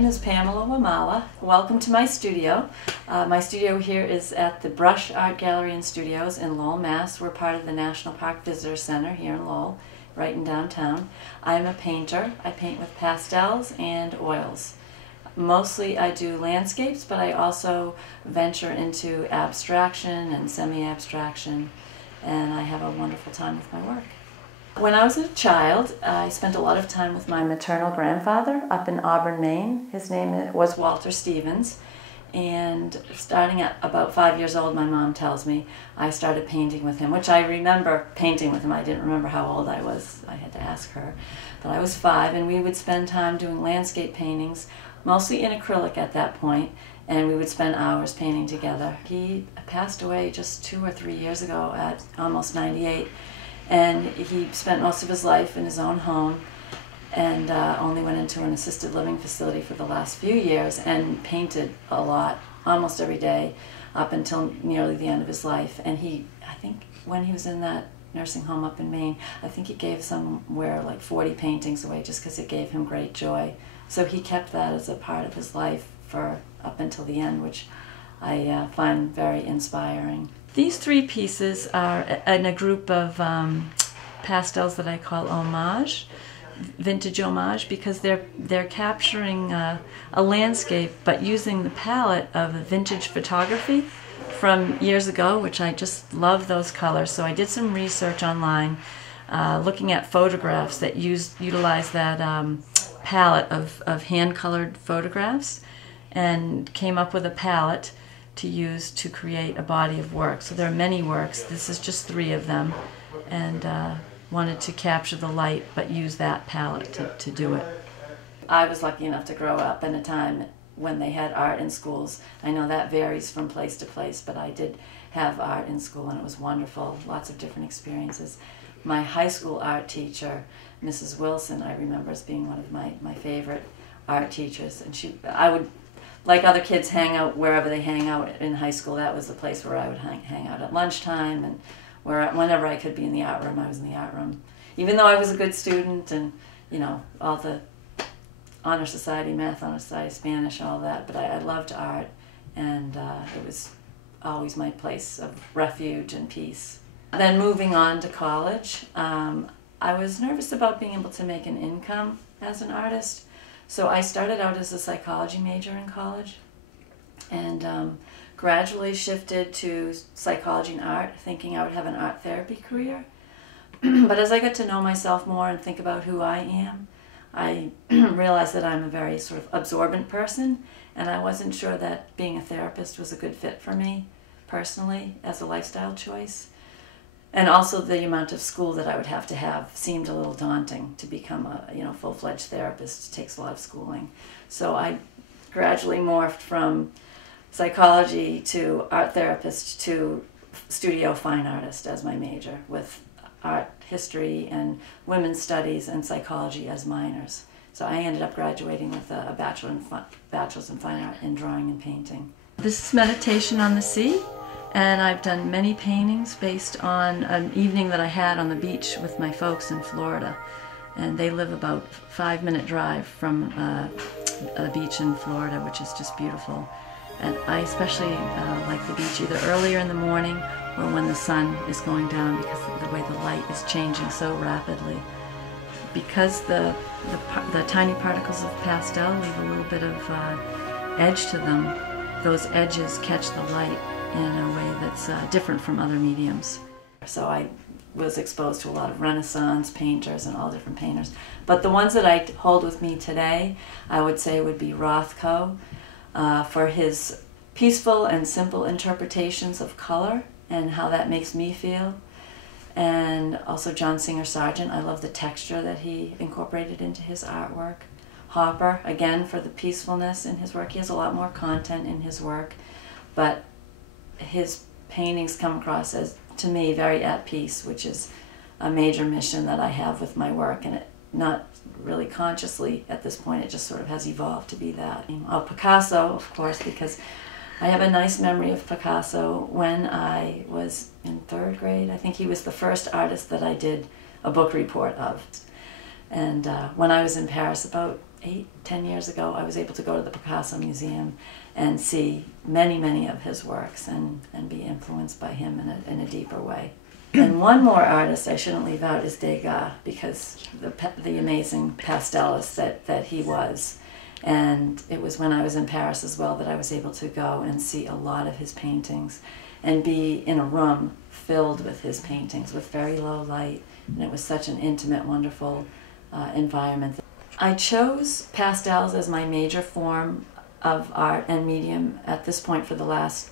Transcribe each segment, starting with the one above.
name is Pamela Wamala. Welcome to my studio. My studio here is at the Brush Art Gallery and Studios in Lowell, Mass. We're part of the National Park Visitor Center here in Lowell, right in downtown. I'm a painter. I paint with pastels and oils. Mostly I do landscapes, but I also venture into abstraction and semi-abstraction, and I have a wonderful time with my work. When I was a child, I spent a lot of time with my maternal grandfather up in Auburn, Maine. His name was Walter Stevens, and starting at about 5 years old, my mom tells me, I started painting with him, which I remember painting with him. I didn't remember how old I was. I had to ask her. But I was 5, and we would spend time doing landscape paintings, mostly in acrylic at that point, and we would spend hours painting together. He passed away just 2 or 3 years ago at almost 98. And he spent most of his life in his own home and only went into an assisted living facility for the last few years and painted a lot, almost every day, up until nearly the end of his life. And I think when he was in that nursing home up in Maine, I think he gave somewhere like 40 paintings away just because it gave him great joy. So he kept that as a part of his life for up until the end, which I find very inspiring. These 3 pieces are in a group of pastels that I call homage, vintage homage, because they're capturing a landscape but using the palette of vintage photography from years ago, which I just love those colors. So I did some research online looking at photographs that utilize that palette of hand-colored photographs, and came up with a palette to use to create a body of work. So there are many works. This is just 3 of them, and wanted to capture the light but use that palette to do it. I was lucky enough to grow up in a time when they had art in schools. I know that varies from place to place, but I did have art in school, and it was wonderful. Lots of different experiences. My high school art teacher, Mrs. Wilson, I remember as being one of my favorite art teachers, and I would, like other kids, hang out wherever they hang out in high school. That was the place where I would hang out at lunchtime, and whenever I could be in the art room, I was in the art room. Even though I was a good student and, you know, all the honor society, math, honor society, Spanish, all that, but I loved art, and it was always my place of refuge and peace. Then moving on to college, I was nervous about being able to make an income as an artist. So I started out as a psychology major in college, and gradually shifted to psychology and art, thinking I would have an art therapy career. But as I got to know myself more and think about who I am, I realized that I'm a very sort of absorbent person, and I wasn't sure that being a therapist was a good fit for me personally as a lifestyle choice. And also the amount of school that I would have to have seemed a little daunting. To become a full-fledged therapist takes a lot of schooling. So I gradually morphed from psychology to art therapist to studio fine artist as my major, with art history and women's studies and psychology as minors. So I ended up graduating with a bachelor's in fine art in drawing and painting. This is Meditation on the Sea. And I've done many paintings based on an evening that I had on the beach with my folks in Florida. And they live about a 5-minute drive from a beach in Florida, which is just beautiful. And I especially like the beach either earlier in the morning or when the sun is going down, because of the way the light is changing so rapidly. Because the tiny particles of pastel leave a little bit of edge to them, those edges catch the light in a way that's different from other mediums. So I was exposed to a lot of Renaissance painters and all different painters. But the ones that I hold with me today, I would say would be Rothko for his peaceful and simple interpretations of color and how that makes me feel. And also John Singer Sargent. I love the texture that he incorporated into his artwork. Hopper, again, for the peacefulness in his work. He has a lot more content in his work, but his paintings come across as, to me, very at peace, which is a major mission that I have with my work, and it, not really consciously at this point, it just sort of has evolved to be that. Oh, Picasso, of course, because I have a nice memory of Picasso when I was in 3rd grade. I think he was the first artist that I did a book report of. And when I was in Paris about 10 years ago, I was able to go to the Picasso Museum and see many of his works and be influenced by him in a deeper way. And one more artist I shouldn't leave out is Degas, because the amazing pastelist that he was. And it was when I was in Paris as well that I was able to go and see a lot of his paintings and be in a room filled with his paintings with very low light. And it was such an intimate, wonderful environment. I chose pastels as my major form of art and medium at this point for the last,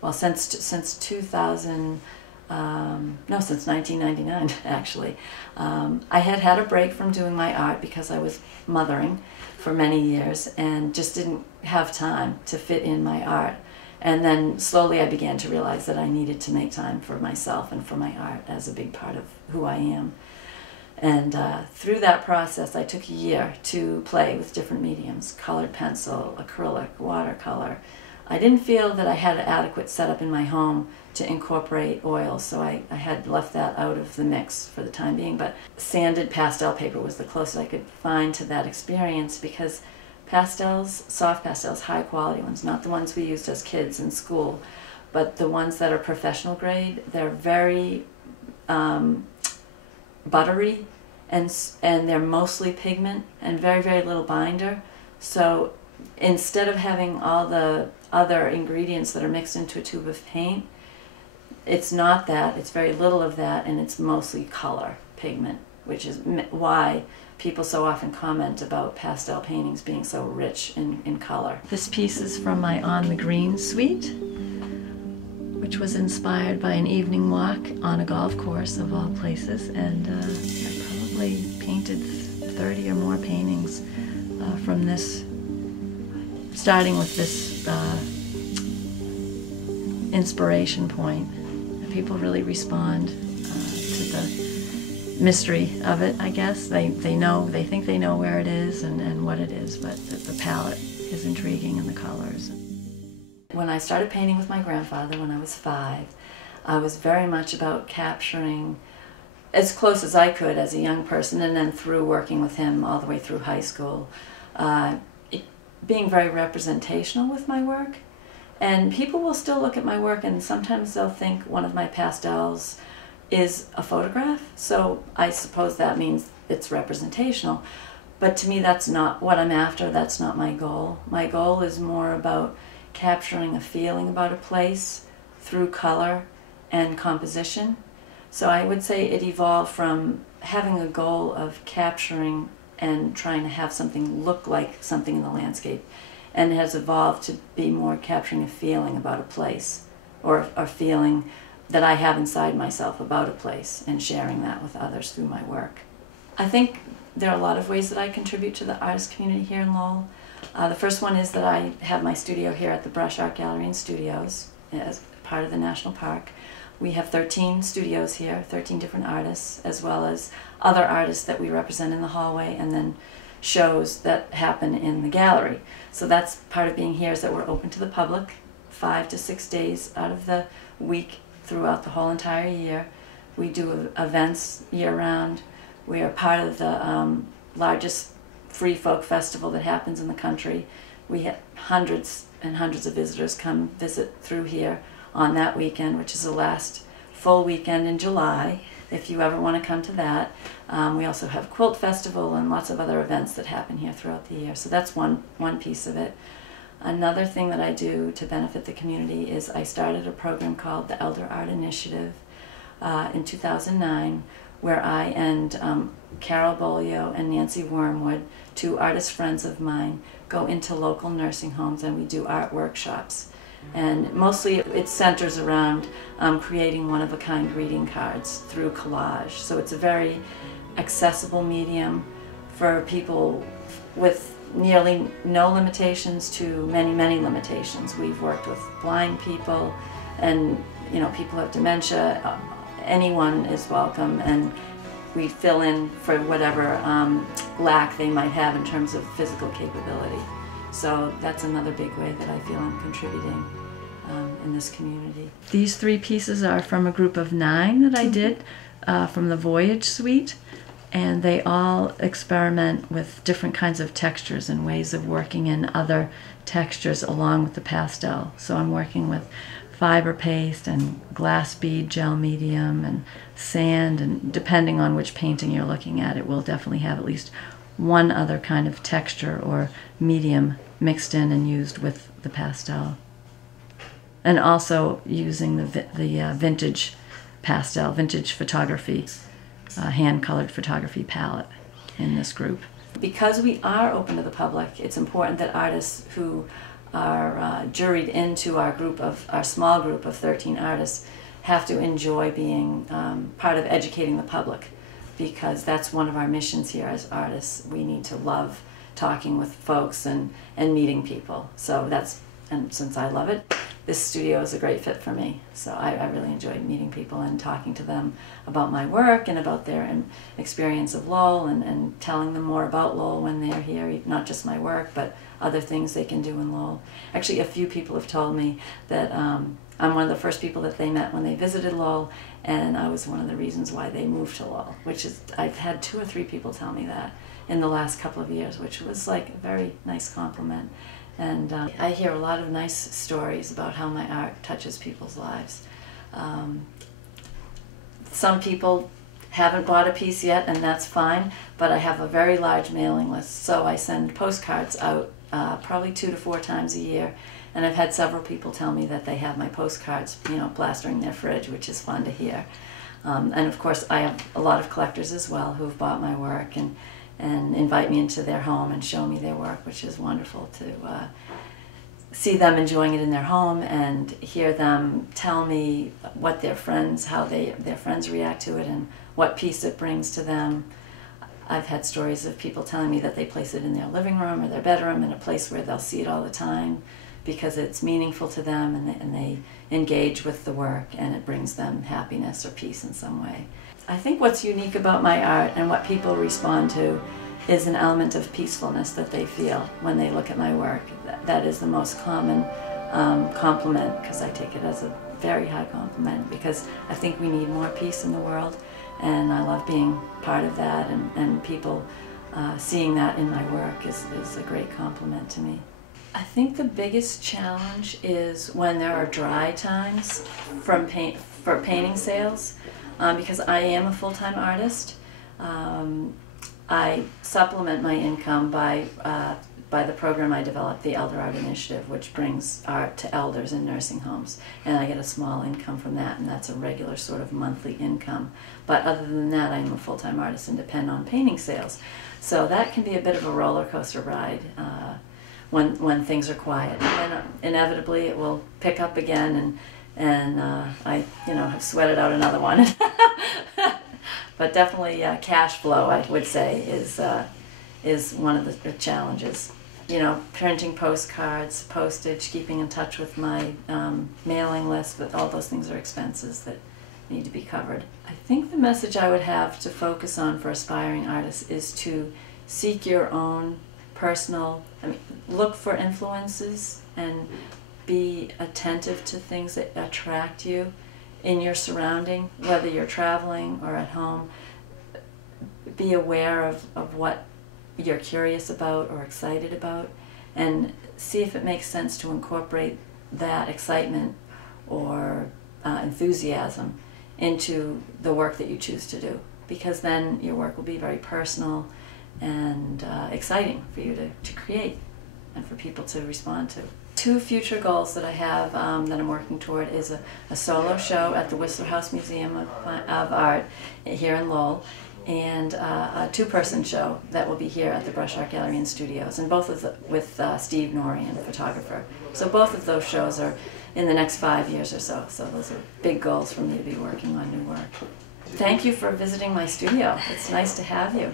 well, since 2000, since 1999 actually. I had a break from doing my art because I was mothering for many years and just didn't have time to fit in my art. And then slowly I began to realize that I needed to make time for myself and for my art as a big part of who I am. And through that process, I took a year to play with different mediums: colored pencil, acrylic, watercolor. I didn't feel that I had an adequate setup in my home to incorporate oils, so I had left that out of the mix for the time being. But sanded pastel paper was the closest I could find to that experience, because pastels, soft pastels, high quality ones, not the ones we used as kids in school, but the ones that are professional grade, they're very buttery, and they're mostly pigment and very little binder. So instead of having all the other ingredients that are mixed into a tube of paint, it's not that. It's very little of that, and it's mostly color pigment, which is why people so often comment about pastel paintings being so rich in color. This piece is from my On the Green suite, which was inspired by an evening walk on a golf course of all places, and I probably painted 30 or more paintings from this, starting with this inspiration point. People really respond to the mystery of it, I guess. They think they know where it is and what it is, but the palette is intriguing and the colors. When I started painting with my grandfather when I was 5, I was very much about capturing as close as I could as a young person, and then through working with him all the way through high school, being very representational with my work. And people will still look at my work and sometimes they'll think one of my pastels is a photograph, so I suppose that means it's representational. But to me, that's not what I'm after. That's not my goal. My goal is more about capturing a feeling about a place through color and composition. So I would say it evolved from having a goal of capturing and trying to have something look like something in the landscape, and it has evolved to be more capturing a feeling about a place, or a feeling that I have inside myself about a place, and sharing that with others through my work. I think there are a lot of ways that I contribute to the artist community here in Lowell. The first one is that I have my studio here at the Brush Art Gallery and Studios as part of the National Park. We have 13 studios here, 13 different artists, as well as other artists that we represent in the hallway, and then shows that happen in the gallery. So that's part of being here, is that we're open to the public 5 to 6 days out of the week throughout the whole entire year. We do events year-round. We are part of the largest free folk festival that happens in the country. We have hundreds and hundreds of visitors come visit through here on that weekend, which is the last full weekend in July, if you ever want to come to that. We also have Quilt Festival and lots of other events that happen here throughout the year. So that's one piece of it. Another thing that I do to benefit the community is I started a program called the Elder Art Initiative in 2009, where I and Carol Bolio and Nancy Wormwood, 2 artist friends of mine, go into local nursing homes and we do art workshops. And mostly it centers around creating one-of-a-kind greeting cards through collage. So it's a very accessible medium for people with nearly no limitations to many limitations. We've worked with blind people, and people who have dementia. Anyone is welcome, and we fill in for whatever lack they might have in terms of physical capability. So that's another big way that I feel I'm contributing in this community. These 3 pieces are from a group of 9 that I did from the Voyage Suite, and they all experiment with different kinds of textures and ways of working in other textures along with the pastel. So I'm working with fiber paste and glass bead gel medium and sand, and depending on which painting you're looking at, it will definitely have at least one other kind of texture or medium mixed in and used with the pastel. And also using the vintage pastel, vintage photography, hand-colored photography palette in this group. Because we are open to the public, it's important that artists who are juried into our small group of 13 artists have to enjoy being part of educating the public, because that's one of our missions here as artists. We need to love talking with folks and meeting people. So and since I love it, this studio is a great fit for me. So I really enjoyed meeting people and talking to them about my work and about their experience of Lowell, and telling them more about Lowell when they're here, not just my work, but other things they can do in Lowell. Actually, a few people have told me that I'm one of the first people that they met when they visited Lowell, and I was one of the reasons why they moved to Lowell, which is, I've had 2 or 3 people tell me that in the last couple of years, which was like a very nice compliment. And I hear a lot of nice stories about how my art touches people's lives. Some people haven't bought a piece yet, and that's fine, but I have a very large mailing list, so I send postcards out probably 2 to 4 times a year, and I've had several people tell me that they have my postcards, plastering their fridge, which is fun to hear. And of course, I have a lot of collectors as well who've bought my work and invite me into their home and show me their work, which is wonderful to see them enjoying it in their home and hear them tell me what their friends react to it and what piece it brings to them. I've had stories of people telling me that they place it in their living room or their bedroom, in a place where they'll see it all the time because it's meaningful to them, and they engage with the work and it brings them happiness or peace in some way. I think what's unique about my art and what people respond to is an element of peacefulness that they feel when they look at my work. That is the most common compliment, because I take it as a very high compliment, because I think we need more peace in the world, and I love being part of that, and people seeing that in my work is a great compliment to me. I think the biggest challenge is when there are dry times for painting sales, because I am a full-time artist. I supplement my income by the program I developed, the Elder Art Initiative, which brings art to elders in nursing homes, and I get a small income from that, and that's a regular sort of monthly income. But other than that, I'm a full-time artist and depend on painting sales. So that can be a bit of a roller coaster ride when things are quiet. And inevitably it will pick up again, and I have sweated out another one. But definitely cash flow, I would say, is one of the challenges. Printing postcards, postage, keeping in touch with my mailing list, but all those things are expenses that need to be covered. I think the message I would have to focus on for aspiring artists is to seek your own personal, look for influences and be attentive to things that attract you in your surrounding, whether you're traveling or at home. Be aware of what you're curious about or excited about, and see if it makes sense to incorporate that excitement or enthusiasm into the work that you choose to do, because then your work will be very personal and exciting for you to create and for people to respond to. 2 future goals that I have that I'm working toward is a solo show at the Whistler House Museum of Art here in Lowell, and a 2-person show that will be here at the Brush Art Gallery and Studios, and both with Steve Norrie, a photographer. So both of those shows are in the next 5 years or so. So those are big goals for me to be working on new work. Thank you for visiting my studio. It's nice to have you.